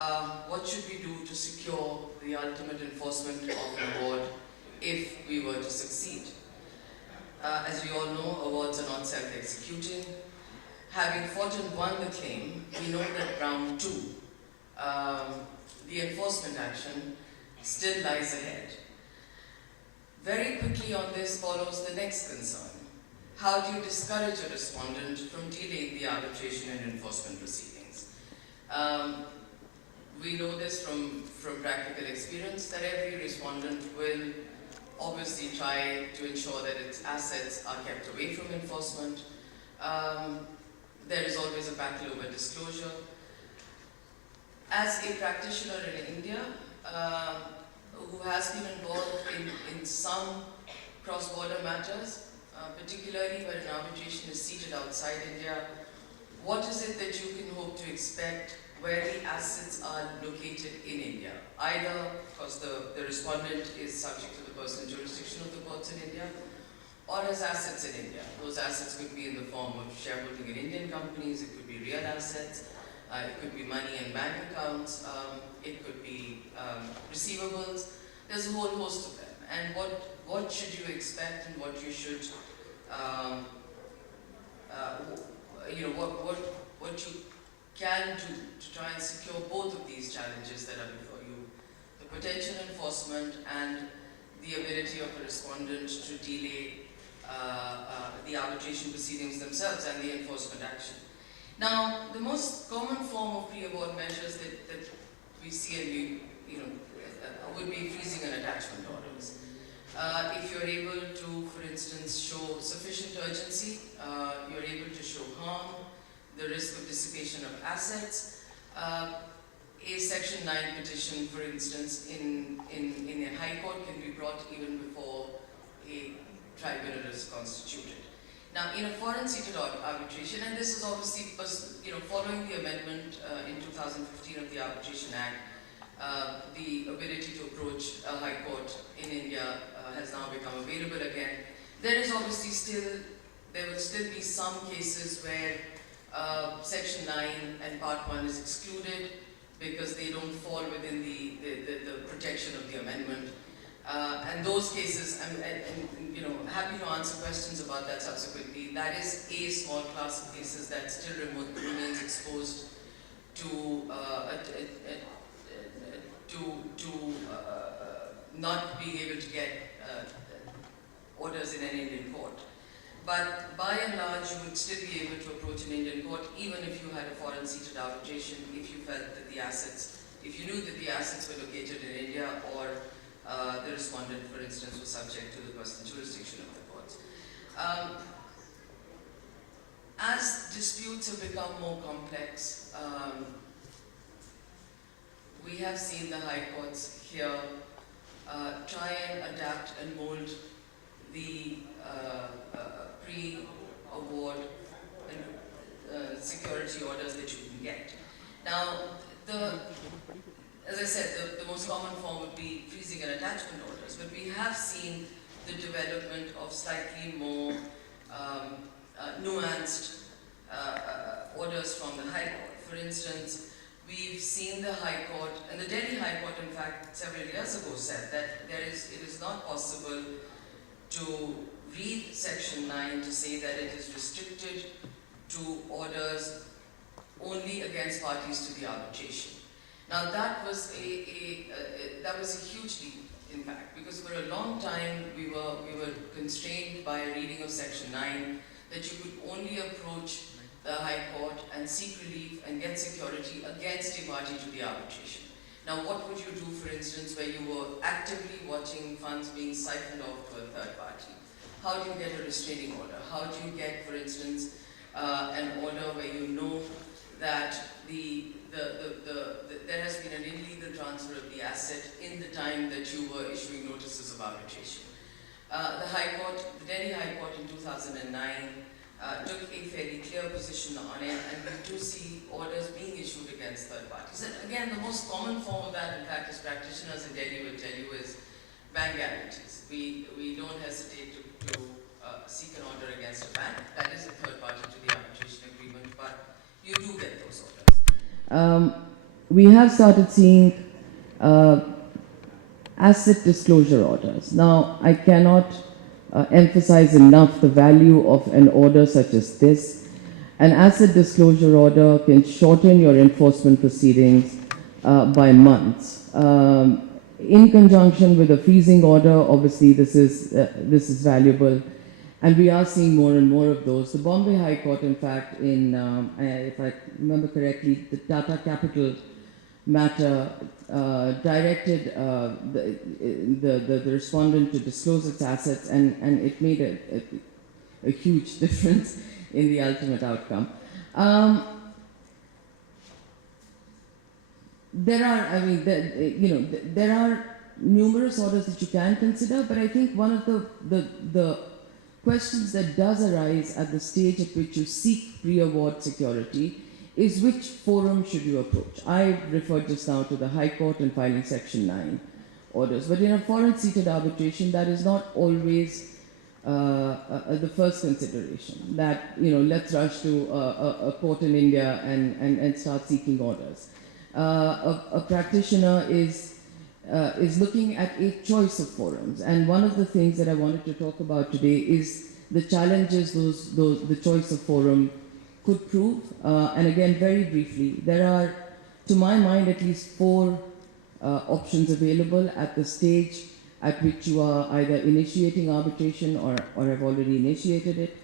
What should we do to secure the ultimate enforcement of an award if we were to succeed? As we all know, awards are not self-executing. Having fought and won the claim, we know that round two, the enforcement action, still lies ahead. Very quickly on this follows the next concern. How do you discourage a respondent from delaying the arbitration and enforcement proceedings? We know this from practical experience that every respondent will obviously try to ensure that its assets are kept away from enforcement. There is always a battle over disclosure. As a practitioner in India, who has been involved in some cross-border matters, particularly where an arbitration is seated outside India, what is it that you can hope to expect where the assets are located in India? Either because the respondent is subject to the personal jurisdiction of the courts in India, or has assets in India. Those assets could be in the form of shareholding in Indian companies, it could be real assets, it could be money in bank accounts, it could be receivables. There's a whole host of them. And what should you expect and what you should, what you can do to try and secure both of these challenges that are before you, the potential enforcement and the ability of a respondent to delay the arbitration proceedings themselves and the enforcement action. Now, the most common form of pre-award measures that we see and would be freezing and attachment orders. If you're able to, for instance, show sufficient urgency, you're able to show harm, the risk of dissipation of assets. A Section 9 petition, for instance, in a high court can be brought even before a tribunal is constituted. Now, in a foreign-seated arbitration, and this is obviously following the amendment in 2015 of the Arbitration Act, the ability to approach a high court in India has now become available again. There will still be some cases where Section 9 and Part 1 is excluded because they don't fall within the protection of the amendment. And those cases, I'm happy to answer questions about that subsequently. That is a small class of cases that still remains exposed to not being able to get orders in an Indian court. But by and large, you would still be able to approach an Indian court even if you had a foreign-seated arbitration, if you felt that if you knew that the assets were located in India or the respondent, for instance, was subject to the personal jurisdiction of the courts. As disputes have become more complex, we have seen the high courts here try and adapt and mold the pre-award and security orders that you can get. Now, as I said, the most common form would be freezing and attachment orders, but we have seen the development of slightly more nuanced orders from the High Court. For instance, we've seen the High Court, and the Delhi High Court, in fact, several years ago said that it is not possible to read Section 9 to say that it is restricted to orders only against parties to the arbitration. Now that was a huge leap, in fact, because for a long time we were constrained by a reading of Section 9 that you could only approach the High Court and seek relief and get security against a party to the arbitration. Now, what would you do, for instance, where you were actively watching funds being siphoned off to a third party? How do you get a restraining order? How do you get, for instance, an order where you know that there has been an illegal transfer of the asset in the time that you were issuing notices of arbitration? The Delhi High Court in 2009 took a fairly clear position on it, and we do see orders being issued against third parties. And again, the most common form of that, in fact, as practitioners in Delhi will tell you, is bank guarantees. We don't hesitate to seek an order against a bank. That is a third party to the arbitration agreement, but you do get those orders. we have started seeing asset disclosure orders. Now, I cannot emphasize enough the value of an order such as this. An asset disclosure order can shorten your enforcement proceedings by months. In conjunction with a freezing order, obviously this is valuable, and we are seeing more and more of those. The Bombay High Court, in fact, if I remember correctly, the Tata Capital matter directed the respondent to disclose its assets, and it made a huge difference in the ultimate outcome. There are numerous orders that you can consider, but I think one of the questions that does arise at the stage at which you seek pre-award security is which forum should you approach. I referred just now to the High Court and filing Section 9 orders, but in a foreign-seated arbitration, that is not always the first consideration. That, let's rush to a court in India and start seeking orders. A practitioner is looking at a choice of forums, and one of the things that I wanted to talk about today is the challenges the choice of forum could prove. And again, very briefly, there are, to my mind, at least 4 options available at the stage at which you are either initiating arbitration or have already initiated it.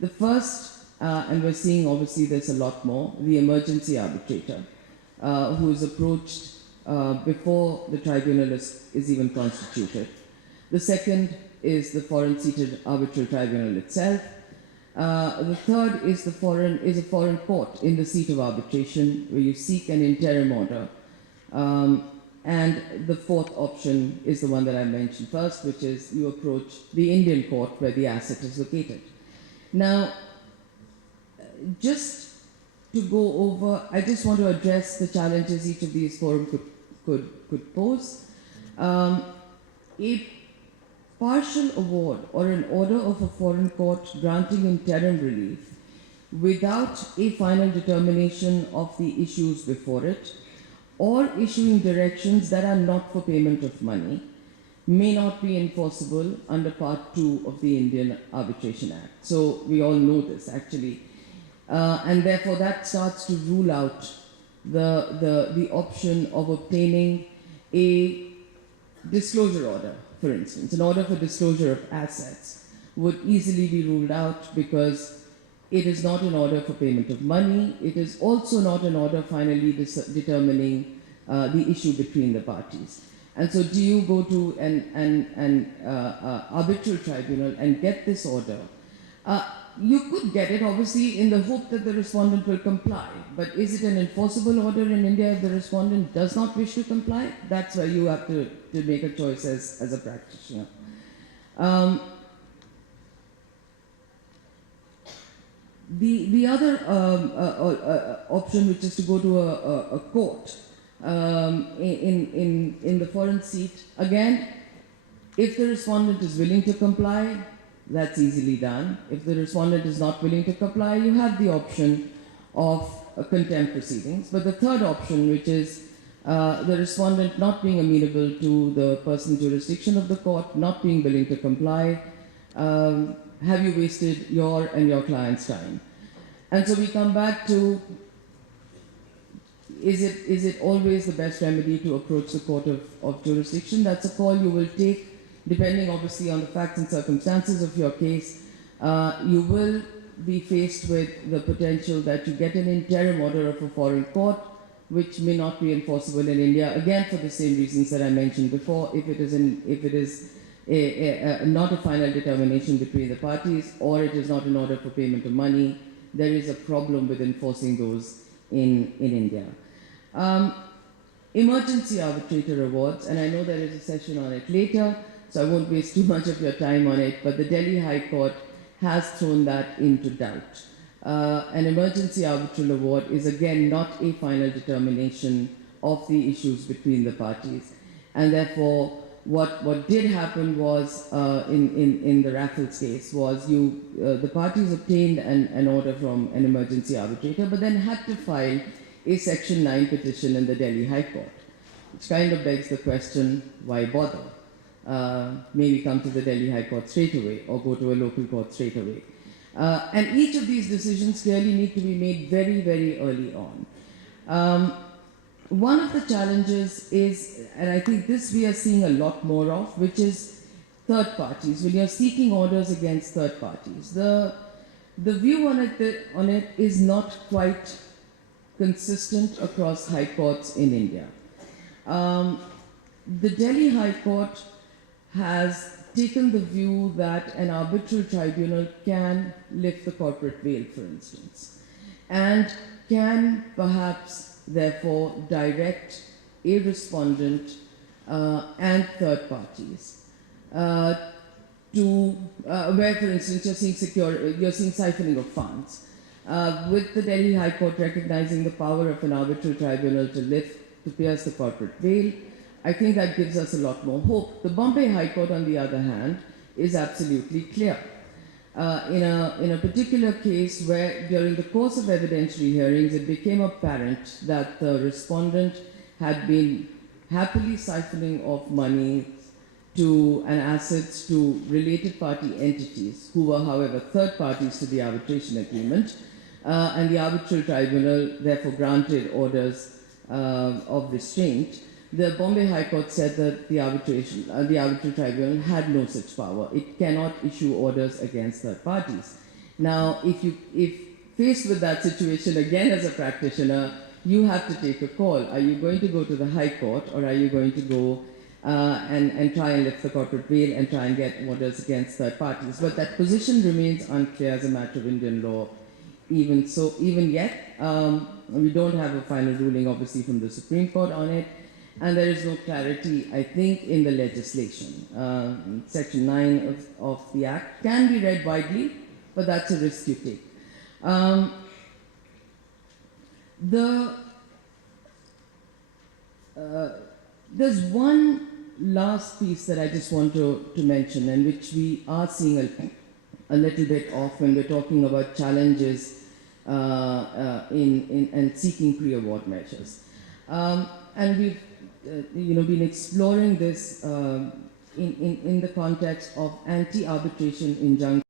The first, and we're seeing obviously there's a lot more, the emergency arbitrator, who is approached before the tribunal is even constituted. The second is the foreign-seated arbitral tribunal itself. The third is a foreign court in the seat of arbitration, where you seek an interim order. And the fourth option is the one that I mentioned first, which is you approach the Indian court where the asset is located. Now, just to go over, I just want to address the challenges each of these forums could pose. A partial award or an order of a foreign court granting interim relief without a final determination of the issues before it, or issuing directions that are not for payment of money, may not be enforceable under Part 2 of the Indian Arbitration Act. So we all know this, actually. And therefore that starts to rule out the option of obtaining a disclosure order, for instance. An order for disclosure of assets would easily be ruled out because it is not an order for payment of money. It is also not an order finally determining the issue between the parties. And so do you go to an arbitral tribunal and get this order? You could get it, obviously, in the hope that the respondent will comply. But is it an enforceable order in India if the respondent does not wish to comply? That's where you have to make a choice as a practitioner. The other option, which is to go to a court in the foreign seat, again, if the respondent is willing to comply, that's easily done. If the respondent is not willing to comply, you have the option of contempt proceedings. But the third option, which is the respondent not being amenable to the personal jurisdiction of the court, not being willing to comply, have you wasted your and your client's time? And so we come back to, is it always the best remedy to approach the court of jurisdiction? That's a call you will take depending obviously on the facts and circumstances of your case. You will be faced with the potential that you get an interim order of a foreign court, which may not be enforceable in India, again for the same reasons that I mentioned before. If it is not a final determination between the parties, or it is not an order for payment of money, there is a problem with enforcing those in India. Emergency arbitrator awards, and I know there is a session on it later, so I won't waste too much of your time on it, but the Delhi High Court has thrown that into doubt. An emergency arbitral award is again not a final determination of the issues between the parties, and therefore what did happen was in the Raffles case was the parties obtained an order from an emergency arbitrator, but then had to file a Section 9 petition in the Delhi High Court, which kind of begs the question, why bother? Maybe come to the Delhi High Court straight away or go to a local court straight away. And each of these decisions clearly need to be made very, very early on. One of the challenges is, and I think this we are seeing a lot more of, which is third parties. When you're seeking orders against third parties, the view on it is not quite consistent across high courts in India. The Delhi High Court has taken the view that an arbitral tribunal can lift the corporate veil, for instance, and can perhaps therefore direct a respondent and third parties to where, for instance, you're seeing siphoning of funds. With the Delhi High Court recognizing the power of an arbitral tribunal to pierce the corporate veil, I think that gives us a lot more hope. The Bombay High Court, on the other hand, is absolutely clear. In a particular case where during the course of evidentiary hearings it became apparent that the respondent had been happily siphoning off money and assets to related party entities who were, however, third parties to the arbitration agreement, and the arbitral tribunal therefore granted orders of restraint. The Bombay High Court said that the arbitral tribunal had no such power. It cannot issue orders against third parties. Now, if faced with that situation again as a practitioner, you have to take a call. Are you going to go to the High Court, or are you going to go and try and lift the corporate veil and try and get orders against third parties? But that position remains unclear as a matter of Indian law. Even yet, we don't have a final ruling, obviously, from the Supreme Court on it. And there is no clarity, I think, in the legislation. Section 9 of the Act can be read widely, but that's a risk you take. There's one last piece that I just want to mention, and which we are seeing a little bit of when we're talking about challenges in seeking pre-award measures. And we've been exploring this in the context of anti-arbitration injunctions.